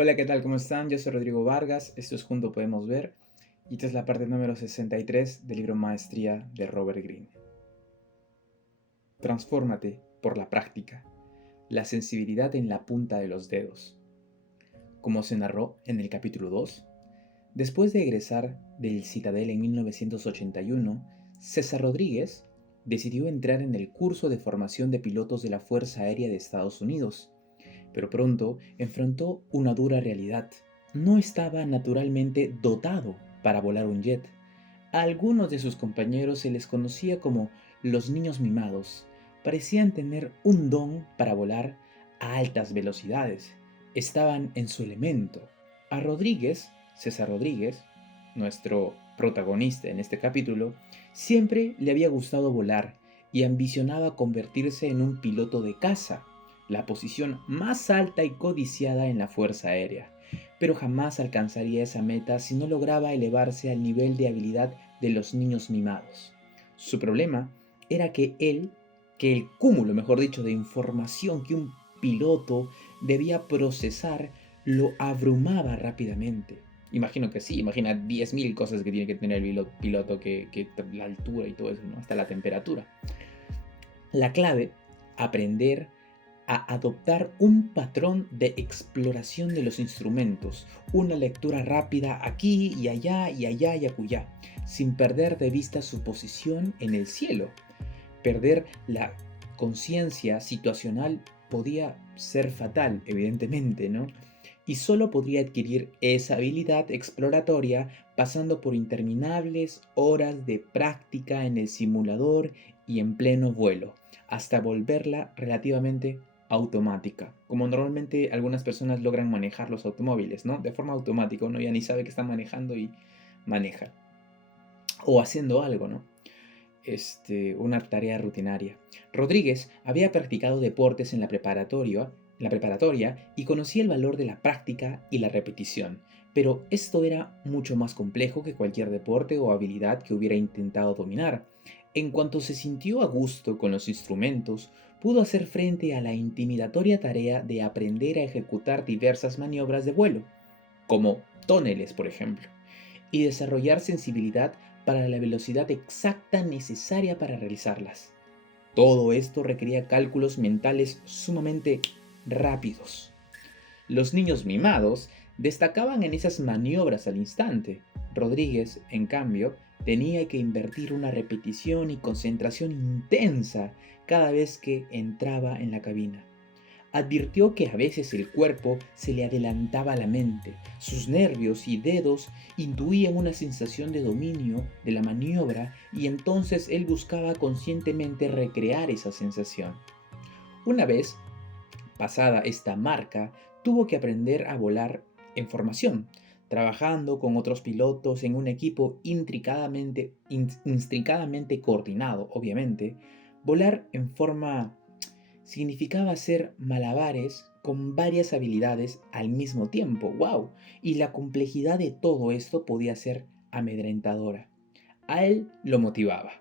Hola, ¿qué tal? ¿Cómo están? Yo soy Rodrigo Vargas, esto es Junto Podemos Ver, y esta es la parte número 63 del libro Maestría de Robert Greene. Transfórmate por la práctica, la sensibilidad en la punta de los dedos. Como se narró en el capítulo 2, después de egresar del Citadel en 1981, César Rodríguez decidió entrar en el curso de formación de pilotos de la Fuerza Aérea de Estados Unidos, pero pronto enfrentó una dura realidad. No estaba naturalmente dotado para volar un jet. A algunos de sus compañeros se les conocía como los niños mimados. Parecían tener un don para volar a altas velocidades. Estaban en su elemento. A Rodríguez, César Rodríguez, nuestro protagonista en este capítulo, siempre le había gustado volar y ambicionaba convertirse en un piloto de caza, la posición más alta y codiciada en la Fuerza Aérea, pero jamás alcanzaría esa meta si no lograba elevarse al nivel de habilidad de los niños mimados. Su problema era que el cúmulo, mejor dicho, de información que un piloto debía procesar lo abrumaba rápidamente. Imagino que sí, imagina 10.000 cosas que tiene que tener el piloto, que la altura y todo eso, ¿no? Hasta la temperatura. La clave, aprender a adoptar un patrón de exploración de los instrumentos, una lectura rápida aquí y allá y allá y acullá, sin perder de vista su posición en el cielo. Perder la conciencia situacional podía ser fatal, evidentemente, ¿no? Y solo podría adquirir esa habilidad exploratoria pasando por interminables horas de práctica en el simulador y en pleno vuelo, hasta volverla relativamente automática, como normalmente algunas personas logran manejar los automóviles, ¿no? De forma automática, uno ya ni sabe que está manejando y maneja. O haciendo algo, ¿no? Una tarea rutinaria. Rodríguez había practicado deportes en la preparatoria y conocía el valor de la práctica y la repetición, pero esto era mucho más complejo que cualquier deporte o habilidad que hubiera intentado dominar. En cuanto se sintió a gusto con los instrumentos, pudo hacer frente a la intimidatoria tarea de aprender a ejecutar diversas maniobras de vuelo, como túneles, por ejemplo, y desarrollar sensibilidad para la velocidad exacta necesaria para realizarlas. Todo esto requería cálculos mentales sumamente rápidos. Los niños mimados destacaban en esas maniobras al instante. Rodríguez, en cambio, tenía que invertir una repetición y concentración intensa cada vez que entraba en la cabina. Advirtió que a veces el cuerpo se le adelantaba a la mente, sus nervios y dedos intuían una sensación de dominio de la maniobra y entonces él buscaba conscientemente recrear esa sensación. Una vez pasada esta marca, tuvo que aprender a volar en formación, trabajando con otros pilotos en un equipo intricadamente coordinado, obviamente. Volar en forma significaba hacer malabares con varias habilidades al mismo tiempo. ¡Wow! Y la complejidad de todo esto podía ser amedrentadora. A él lo motivaba,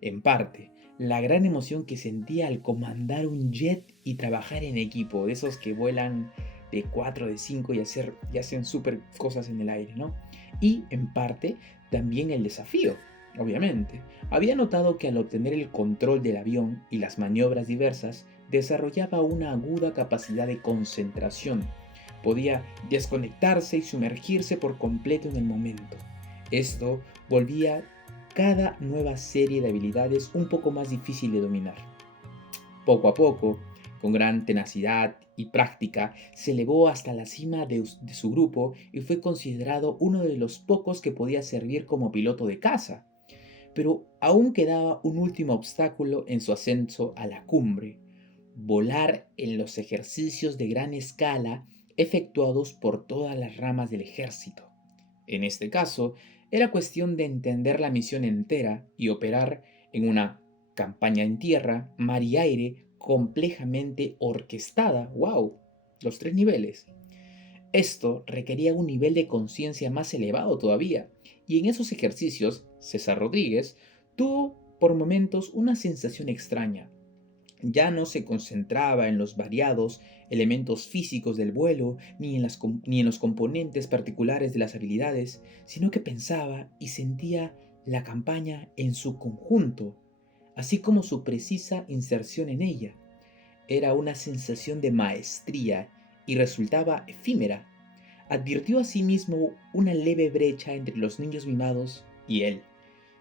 en parte, la gran emoción que sentía al comandar un jet y trabajar en equipo, de esos que vuelan de 4 de 5 y hacen súper cosas en el aire, ¿no? Y en parte también el desafío, obviamente. Había notado que al obtener el control del avión y las maniobras diversas, desarrollaba una aguda capacidad de concentración. Podía desconectarse y sumergirse por completo en el momento. Esto volvía cada nueva serie de habilidades un poco más difícil de dominar. Poco a poco, con gran tenacidad y práctica, se elevó hasta la cima de su grupo y fue considerado uno de los pocos que podía servir como piloto de caza. Pero aún quedaba un último obstáculo en su ascenso a la cumbre: volar en los ejercicios de gran escala efectuados por todas las ramas del ejército. En este caso, era cuestión de entender la misión entera y operar en una campaña en tierra, mar y aire complejamente orquestada. ¡Wow! Los tres niveles. Esto requería un nivel de conciencia más elevado todavía, y en esos ejercicios, César Rodríguez tuvo por momentos una sensación extraña. Ya no se concentraba en los variados elementos físicos del vuelo ni en los componentes particulares de las habilidades, sino que pensaba y sentía la campaña en su conjunto, así como su precisa inserción en ella. Era una sensación de maestría y resultaba efímera. Advirtió asimismo una leve brecha entre los niños mimados y él.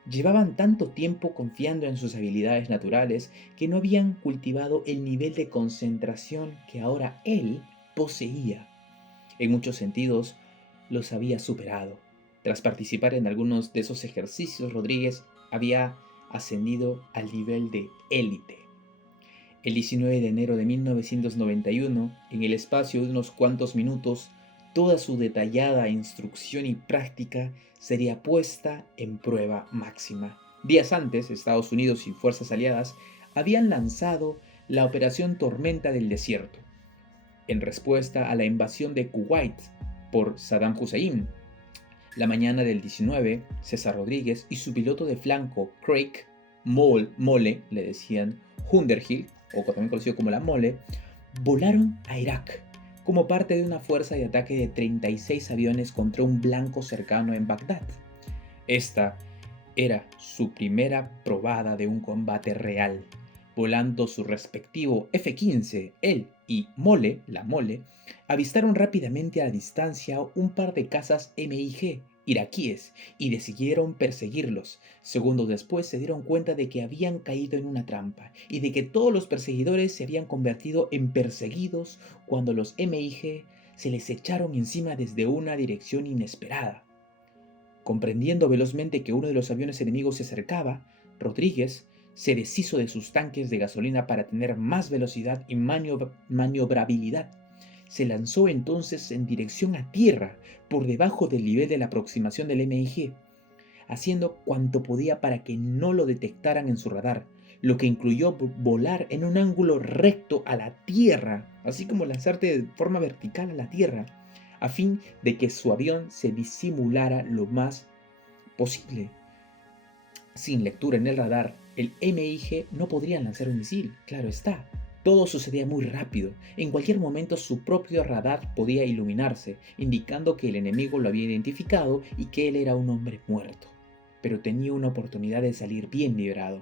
Llevaban tanto tiempo confiando en sus habilidades naturales que no habían cultivado el nivel de concentración que ahora él poseía. En muchos sentidos, los había superado. Tras participar en algunos de esos ejercicios, Rodríguez había ascendido al nivel de élite. El 19 de enero de 1991, en el espacio de unos cuantos minutos, toda su detallada instrucción y práctica sería puesta en prueba máxima. Días antes, Estados Unidos y fuerzas aliadas habían lanzado la Operación Tormenta del Desierto, en respuesta a la invasión de Kuwait por Saddam Hussein. La mañana del 19, César Rodríguez y su piloto de flanco, Craig Mole, le decían Underhill, o también conocido como la Mole, volaron a Irak como parte de una fuerza de ataque de 36 aviones contra un blanco cercano en Bagdad. Esta era su primera probada de un combate real. Volando su respectivo F-15, él y la Mole, avistaron rápidamente a la distancia un par de cazas MiG iraquíes y decidieron perseguirlos. Segundos después se dieron cuenta de que habían caído en una trampa y de que todos los perseguidores se habían convertido en perseguidos cuando los MiG se les echaron encima desde una dirección inesperada. Comprendiendo velozmente que uno de los aviones enemigos se acercaba, Rodríguez se deshizo de sus tanques de gasolina para tener más velocidad y maniobrabilidad. Se lanzó entonces en dirección a tierra, por debajo del nivel de la aproximación del MiG, haciendo cuanto podía para que no lo detectaran en su radar, lo que incluyó volar en un ángulo recto a la tierra, así como lanzarte de forma vertical a la tierra, a fin de que su avión se disimulara lo más posible. Sin lectura en el radar, el MiG no podría lanzar un misil, claro está. Todo sucedía muy rápido. En cualquier momento su propio radar podía iluminarse, indicando que el enemigo lo había identificado y que él era un hombre muerto. Pero tenía una oportunidad de salir bien librado.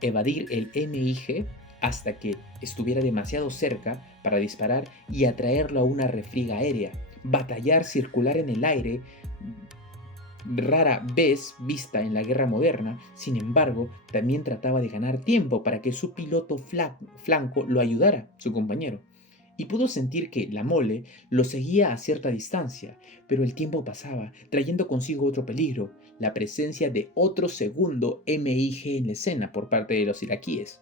Evadir el MiG hasta que estuviera demasiado cerca para disparar y atraerlo a una refriega aérea. Batallar circular en el aire, rara vez vista en la guerra moderna. Sin embargo, también trataba de ganar tiempo para que su piloto flanco lo ayudara, su compañero. Y pudo sentir que la Mole lo seguía a cierta distancia, pero el tiempo pasaba, trayendo consigo otro peligro, la presencia de otro segundo MiG en la escena por parte de los iraquíes.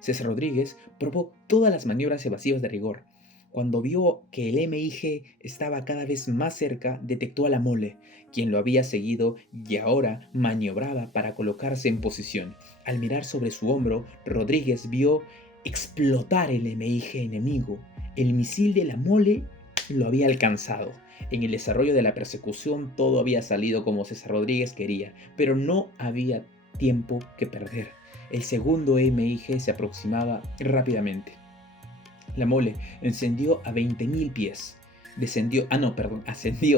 César Rodríguez probó todas las maniobras evasivas de rigor. Cuando vio que el MiG estaba cada vez más cerca, detectó a la Mole, quien lo había seguido y ahora maniobraba para colocarse en posición. Al mirar sobre su hombro, Rodríguez vio explotar el MiG enemigo. El misil de la Mole lo había alcanzado. En el desarrollo de la persecución todo había salido como César Rodríguez quería, pero no había tiempo que perder. El segundo MiG se aproximaba rápidamente. La Mole encendió a 20.000 pies. Ascendió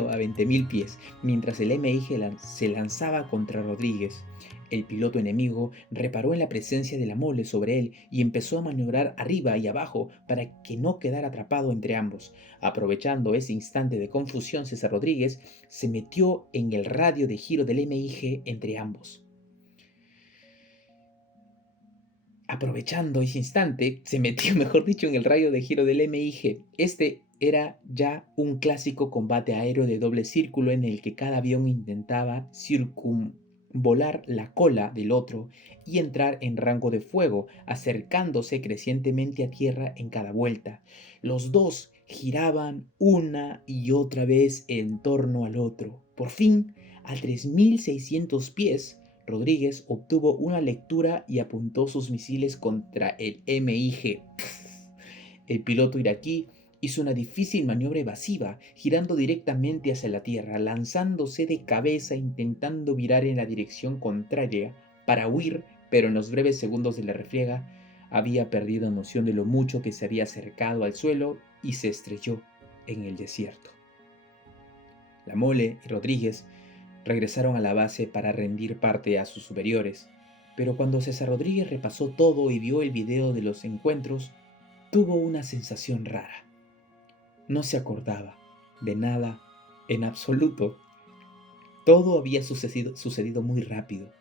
a 20.000 pies, mientras el MiG se lanzaba contra Rodríguez. El piloto enemigo reparó en la presencia de la Mole sobre él y empezó a maniobrar arriba y abajo para que no quedara atrapado entre ambos. Aprovechando ese instante de confusión, César Rodríguez se metió en el radio de giro del MiG entre ambos. Aprovechando ese instante, se metió, mejor dicho, en el radio de giro del MiG. Este era ya un clásico combate aéreo de doble círculo en el que cada avión intentaba circunvolar la cola del otro y entrar en rango de fuego, acercándose crecientemente a tierra en cada vuelta. Los dos giraban una y otra vez en torno al otro. Por fin, a 3.600 pies, Rodríguez obtuvo una lectura y apuntó sus misiles contra el MiG. El piloto iraquí hizo una difícil maniobra evasiva, girando directamente hacia la tierra, lanzándose de cabeza intentando virar en la dirección contraria para huir, pero en los breves segundos de la refriega había perdido noción de lo mucho que se había acercado al suelo y se estrelló en el desierto. La Mole y Rodríguez regresaron a la base para rendir parte a sus superiores, pero cuando César Rodríguez repasó todo y vio el video de los encuentros, tuvo una sensación rara. No se acordaba de nada en absoluto. Todo había sucedido muy rápido.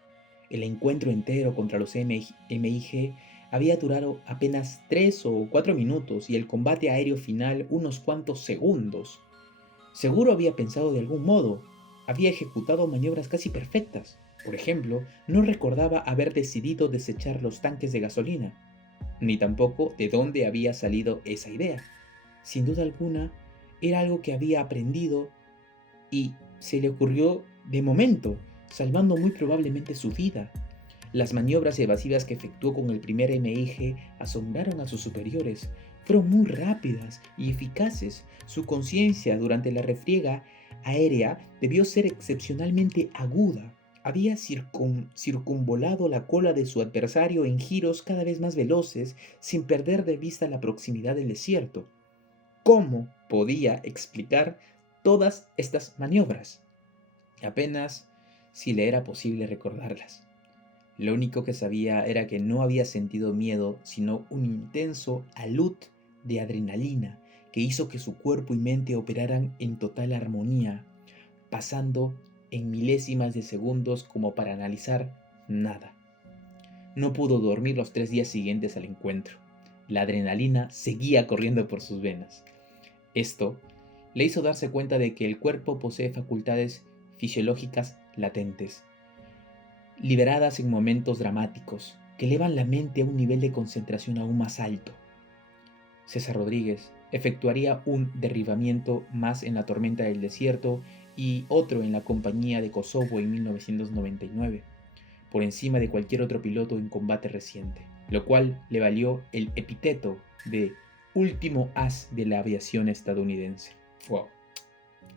El encuentro entero contra los MiG había durado apenas 3 o 4 minutos y el combate aéreo final unos cuantos segundos. Seguro había pensado de algún modo. Había ejecutado maniobras casi perfectas. Por ejemplo, no recordaba haber decidido desechar los tanques de gasolina, ni tampoco de dónde había salido esa idea. Sin duda alguna, era algo que había aprendido y se le ocurrió de momento, salvando muy probablemente su vida. Las maniobras evasivas que efectuó con el primer MiG asombraron a sus superiores. Fueron muy rápidas y eficaces. Su conciencia durante la refriega aérea debió ser excepcionalmente aguda. Había circunvolado la cola de su adversario en giros cada vez más veloces, sin perder de vista la proximidad del desierto. ¿Cómo podía explicar todas estas maniobras? Apenas si le era posible recordarlas. Lo único que sabía era que no había sentido miedo, sino un intenso alud de adrenalina que hizo que su cuerpo y mente operaran en total armonía, pasando en milésimas de segundos como para analizar nada. No pudo dormir los 3 días siguientes al encuentro. La adrenalina seguía corriendo por sus venas. Esto le hizo darse cuenta de que el cuerpo posee facultades fisiológicas latentes, liberadas en momentos dramáticos, que elevan la mente a un nivel de concentración aún más alto. César Rodríguez efectuaría un derribamiento más en la tormenta del desierto y otro en la compañía de Kosovo en 1999, por encima de cualquier otro piloto en combate reciente, lo cual le valió el epíteto de último as de la aviación estadounidense. ¡Wow!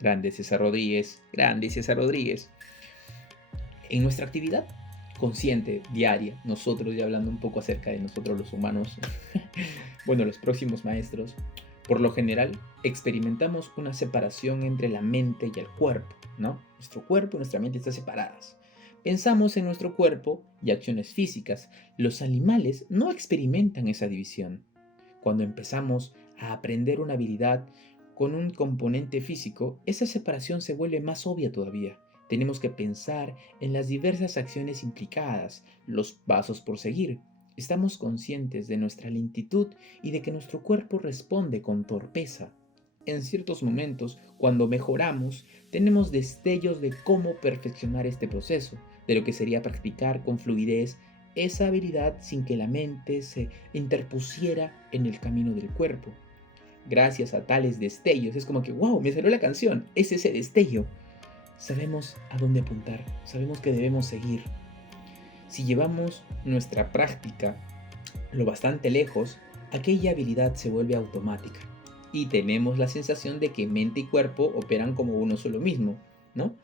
Grande César Rodríguez, grande César Rodríguez. En nuestra actividad consciente, diaria, nosotros, ya hablando un poco acerca de nosotros los humanos, bueno, los próximos maestros, por lo general experimentamos una separación entre la mente y el cuerpo, ¿no? Nuestro cuerpo y nuestra mente están separadas. Pensamos en nuestro cuerpo y acciones físicas. Los animales no experimentan esa división. Cuando empezamos a aprender una habilidad con un componente físico, esa separación se vuelve más obvia todavía. Tenemos que pensar en las diversas acciones implicadas, los pasos por seguir. Estamos conscientes de nuestra lentitud y de que nuestro cuerpo responde con torpeza. En ciertos momentos, cuando mejoramos, tenemos destellos de cómo perfeccionar este proceso, de lo que sería practicar con fluidez esa habilidad sin que la mente se interpusiera en el camino del cuerpo. Gracias a tales destellos, es como que, wow, me salió la canción, es ese destello. Sabemos a dónde apuntar, sabemos que debemos seguir. Si llevamos nuestra práctica lo bastante lejos, aquella habilidad se vuelve automática y tenemos la sensación de que mente y cuerpo operan como uno solo mismo, ¿no?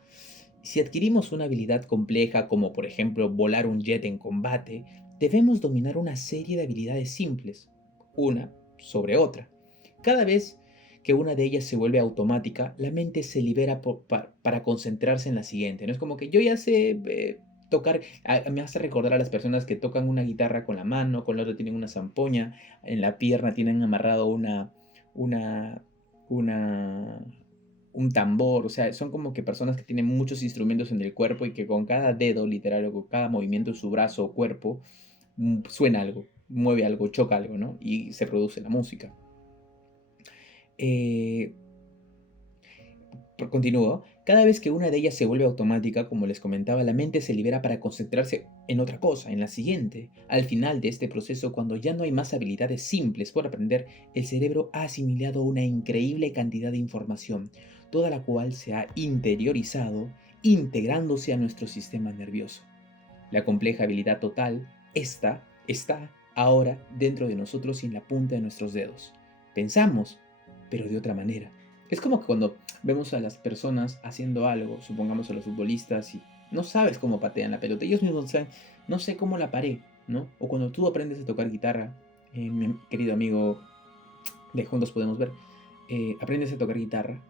Si adquirimos una habilidad compleja como por ejemplo volar un jet en combate, debemos dominar una serie de habilidades simples, una sobre otra. Cada vez que una de ellas se vuelve automática, la mente se libera para concentrarse en la siguiente. No es como que yo ya sé tocar, me hace recordar a las personas que tocan una guitarra con la mano, con la otra tienen una zampoña, en la pierna tienen amarrado una, una, un tambor, o sea, son como que personas que tienen muchos instrumentos en el cuerpo y que con cada dedo, literal, o con cada movimiento de su brazo o cuerpo, suena algo, mueve algo, choca algo, ¿no? Y se produce la música. Continúo. Cada vez que una de ellas se vuelve automática, como les comentaba, la mente se libera para concentrarse en otra cosa, en la siguiente. Al final de este proceso, cuando ya no hay más habilidades simples por aprender, el cerebro ha asimilado una increíble cantidad de información, toda la cual se ha interiorizado, integrándose a nuestro sistema nervioso. La compleja habilidad total, esta está ahora dentro de nosotros y en la punta de nuestros dedos. Pensamos, pero de otra manera. Es como que cuando vemos a las personas haciendo algo, supongamos a los futbolistas, y no sabes cómo patean la pelota, ellos mismos saben, no sé cómo la paré, ¿no? O cuando tú aprendes a tocar guitarra, mi querido amigo de Juntos Podemos Ver, aprendes a tocar guitarra.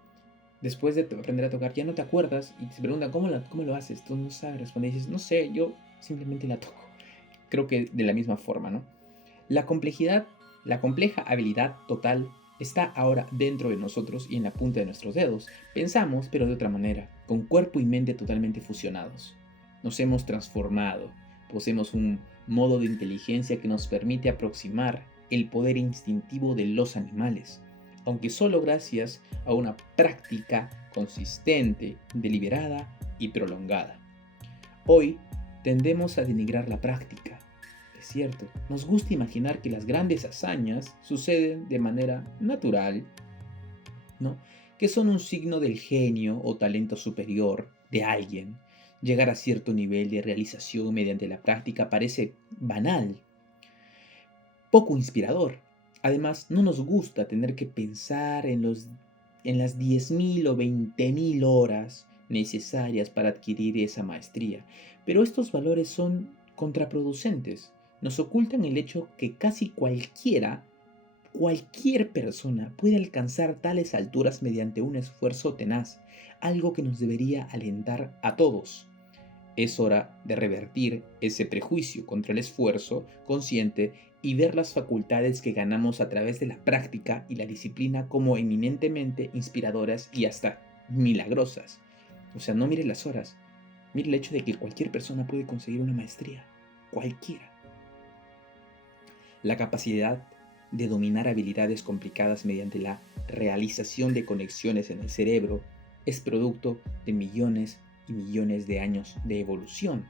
Después de aprender a tocar, ya no te acuerdas y te preguntan ¿cómo lo haces? Tú no sabes responder y dices, no sé, yo simplemente la toco. Creo que de la misma forma, ¿no? La complejidad, la compleja habilidad total está ahora dentro de nosotros y en la punta de nuestros dedos. Pensamos, pero de otra manera, con cuerpo y mente totalmente fusionados. Nos hemos transformado, poseemos un modo de inteligencia que nos permite aproximar el poder instintivo de los animales, aunque solo gracias a una práctica consistente, deliberada y prolongada. Hoy tendemos a denigrar la práctica. Es cierto, nos gusta imaginar que las grandes hazañas suceden de manera natural, ¿no? Que son un signo del genio o talento superior de alguien. Llegar a cierto nivel de realización mediante la práctica parece banal, poco inspirador. Además, no nos gusta tener que pensar en las 10.000 o 20.000 horas necesarias para adquirir esa maestría. Pero estos valores son contraproducentes. Nos ocultan el hecho que casi cualquier persona puede alcanzar tales alturas mediante un esfuerzo tenaz, algo que nos debería alentar a todos. Es hora de revertir ese prejuicio contra el esfuerzo consciente y ver las facultades que ganamos a través de la práctica y la disciplina como eminentemente inspiradoras y hasta milagrosas. O sea, no mire las horas, mire el hecho de que cualquier persona puede conseguir una maestría, cualquiera. La capacidad de dominar habilidades complicadas mediante la realización de conexiones en el cerebro es producto de millones y millones de años de evolución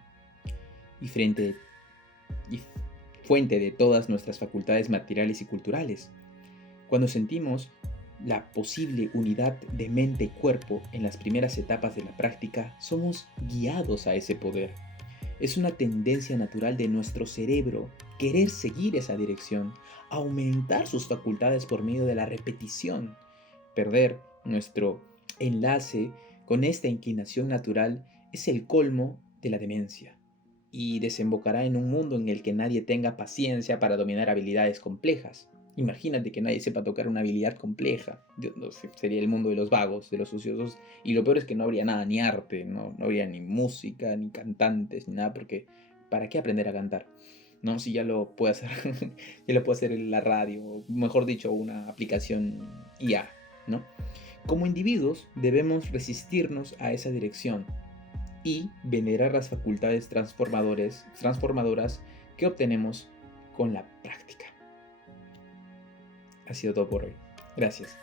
y fuente de todas nuestras facultades materiales y culturales. Cuando sentimos la posible unidad de mente y cuerpo en las primeras etapas de la práctica, somos guiados a ese poder. Es una tendencia natural de nuestro cerebro querer seguir esa dirección, aumentar sus facultades por medio de la repetición. Perder nuestro enlace con esta inclinación natural es el colmo de la demencia y desembocará en un mundo en el que nadie tenga paciencia para dominar habilidades complejas. Imagínate que nadie sepa tocar una habilidad compleja. No sé, sería el mundo de los vagos, de los ociosos. Y lo peor es que no habría nada, ni arte, no habría ni música, ni cantantes, ni nada, porque ¿para qué aprender a cantar? ¿No? Si ya lo puede hacer, ya lo puede hacer en la radio, o mejor dicho, una aplicación IA, ¿no? Como individuos debemos resistirnos a esa dirección y venerar las facultades transformadoras que obtenemos con la práctica. Ha sido todo por hoy. Gracias.